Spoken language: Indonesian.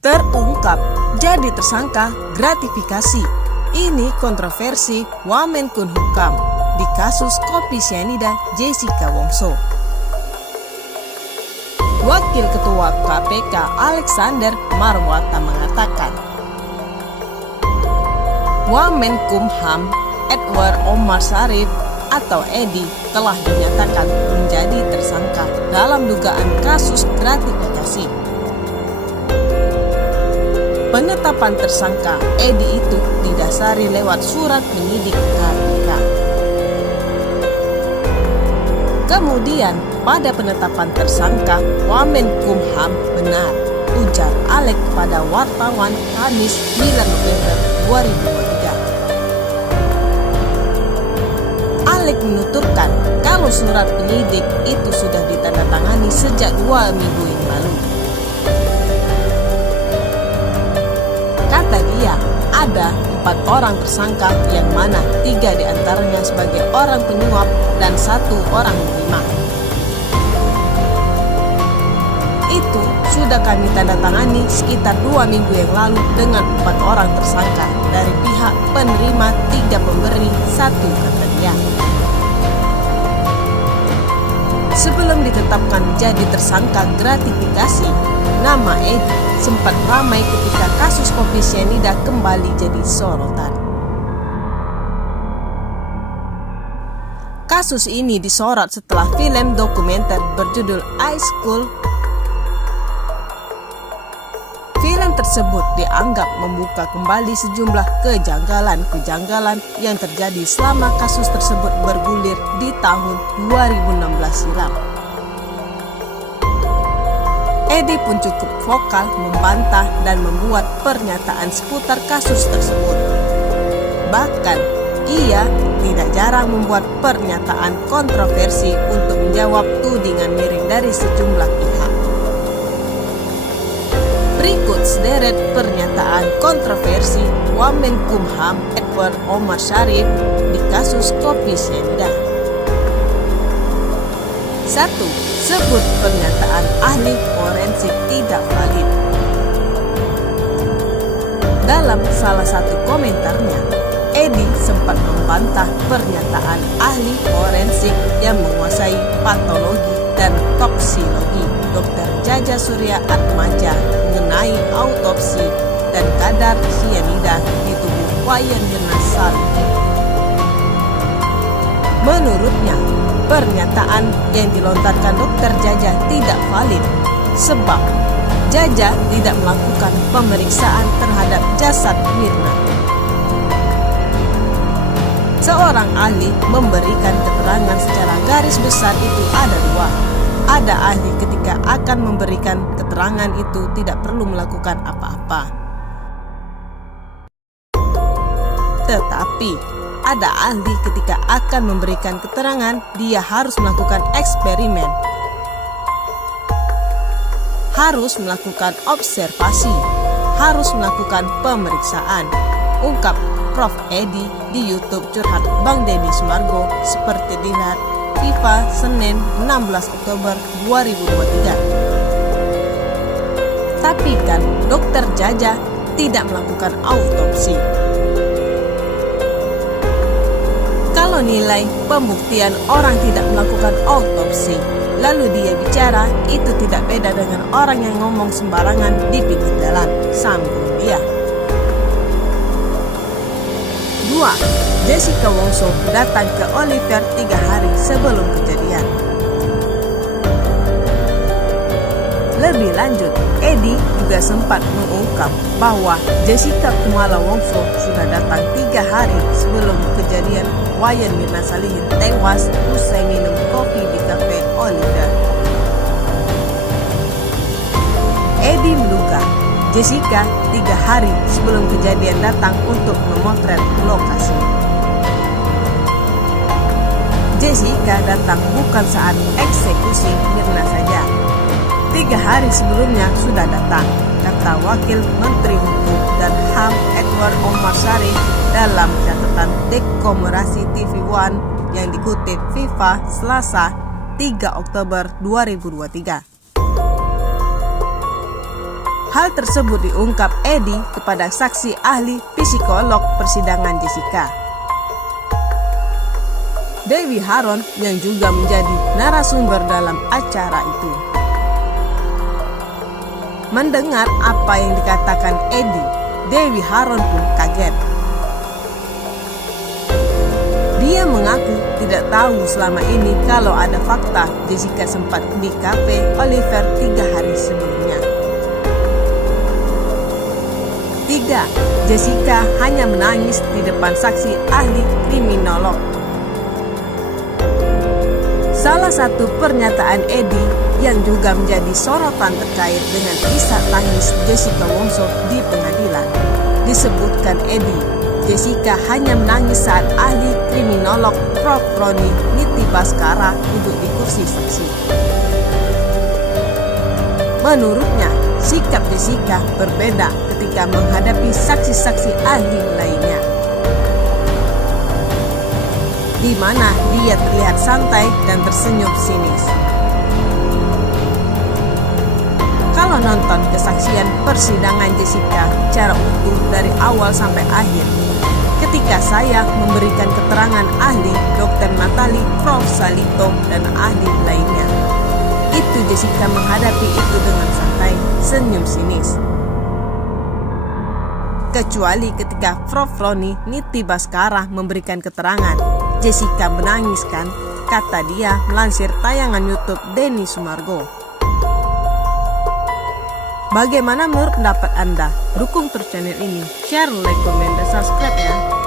Terungkap jadi tersangka gratifikasi. Ini kontroversi Wamenkumham di kasus kopi cyanida Jessica Wongso. Wakil Ketua KPK Alexander Marwata mengatakan, Wamenkumham Edward Omar Sharif atau Edi telah dinyatakan menjadi tersangka dalam dugaan kasus gratifikasi. Penetapan tersangka Edi itu didasari lewat surat penyidik KPK. Kemudian pada penetapan tersangka Wamenkumham benar, ujar Alex pada wartawan Kamis 9 November 2023. Alex menuturkan kalau surat penyidik itu sudah ditandatangani sejak 2 minggu yang lalu. Kata dia, ada 4 orang tersangka yang mana 3 diantaranya sebagai orang penyuap dan 1 orang penerima. Itu sudah kami tandatangani sekitar 2 minggu yang lalu dengan 4 orang tersangka dari pihak penerima, 3 pemberi, 1, kata dia. Sebelum ditetapkan jadi tersangka gratifikasi, nama Edi sempat ramai ketika kasus kopi cyanida kembali jadi sorotan. Kasus ini disorot setelah film dokumenter berjudul High School. Film tersebut dianggap membuka kembali sejumlah kejanggalan-kejanggalan yang terjadi selama kasus tersebut bergulir di tahun 2016 silam. Edi pun cukup vokal membantah dan membuat pernyataan seputar kasus tersebut. Bahkan, ia tidak jarang membuat pernyataan kontroversi untuk menjawab tudingan miring dari sejumlah pihak. Berikut sederet pernyataan kontroversi Wamenkumham Edward Omar Sharif di kasus kopi cyanida. 1. Sebut pernyataan ahli forensik tidak valid. Dalam salah satu komentarnya, Edi sempat membantah pernyataan ahli forensik yang menguasai patologi dan toksologi Dr. Jaja Surya Atmaja mengenai autopsi dan kadar cyanida di tubuh Wayan Mirna Salihin. Menurutnya, pernyataan yang dilontarkan Dr. Jaja tidak valid sebab Jaja tidak melakukan pemeriksaan terhadap jasad Mirna. Seorang ahli memberikan keterangan secara garis besar itu ada 2. Ada ahli ketika akan memberikan keterangan itu tidak perlu melakukan apa-apa. Tetapi ada ahli ketika akan memberikan keterangan, dia harus melakukan eksperimen, harus melakukan observasi, harus melakukan pemeriksaan, ungkap Prof. Edi di YouTube Curhat Bang Deddy Sumargo seperti dilihat Viva Senin 16 Oktober 2023. Tapi kan Dr. Jaja tidak melakukan autopsi. Kalau nilai pembuktian orang tidak melakukan autopsi, lalu dia bicara, itu tidak beda dengan orang yang ngomong sembarangan di pinggir jalan, sambung dia. 2. Jessica Wongso datang ke Oliver 3 hari sebelum kejadian. Lebih lanjut, Edi juga sempat mengungkap bahwa Jessica Kumala Wongso sudah datang 3 hari sebelum kejadian Wayan Mirna Salihin tewas usai minum kopi di kafe Oliver. Edi menduga Jessica 3 hari sebelum kejadian datang untuk memotret lokasi. Jessica datang bukan saat eksekusi Mirna saja. 3 hari sebelumnya sudah datang, kata Wakil Menteri Hukum dan HAM Edward Omar Sharif dalam catatan Dekomorasi TV One yang dikutip Viva Selasa 3 Oktober 2023. Hal tersebut diungkap Edi kepada saksi ahli psikolog persidangan Jessica, Dewi Haron, yang juga menjadi narasumber dalam acara itu. Mendengar apa yang dikatakan Edi, Dewi Haron pun kaget. Dia mengaku tidak tahu selama ini kalau ada fakta Jessica sempat di kafe Oliver 3 hari sebelumnya. Tidak, Jessica hanya menangis di depan saksi ahli kriminolog. Salah satu pernyataan Edi yang juga menjadi sorotan terkait dengan isak tangis Jessica Wongso di pengadilan. Disebutkan Edi, Jessica hanya menangis saat ahli kriminolog Prof. Roni Niti Baskara duduk di kursi saksi. Menurutnya, sikap Jessica berbeda ketika menghadapi saksi-saksi ahli lainnya, di mana dia terlihat santai dan tersenyum sinis. Kalau nonton kesaksian persidangan Jessica secara utuh dari awal sampai akhir, ketika saya memberikan keterangan ahli Dr. Natali, Prof. Salito, dan ahli lainnya, itu Jessica menghadapi itu dengan santai, senyum sinis. Kecuali ketika Prof. Roni Niti Baskara memberikan keterangan, Jessica menangis kan, kata dia melansir tayangan YouTube Denny Sumargo. Bagaimana menurut pendapat Anda? Dukung terus channel ini, share, like, komen, dan subscribe ya.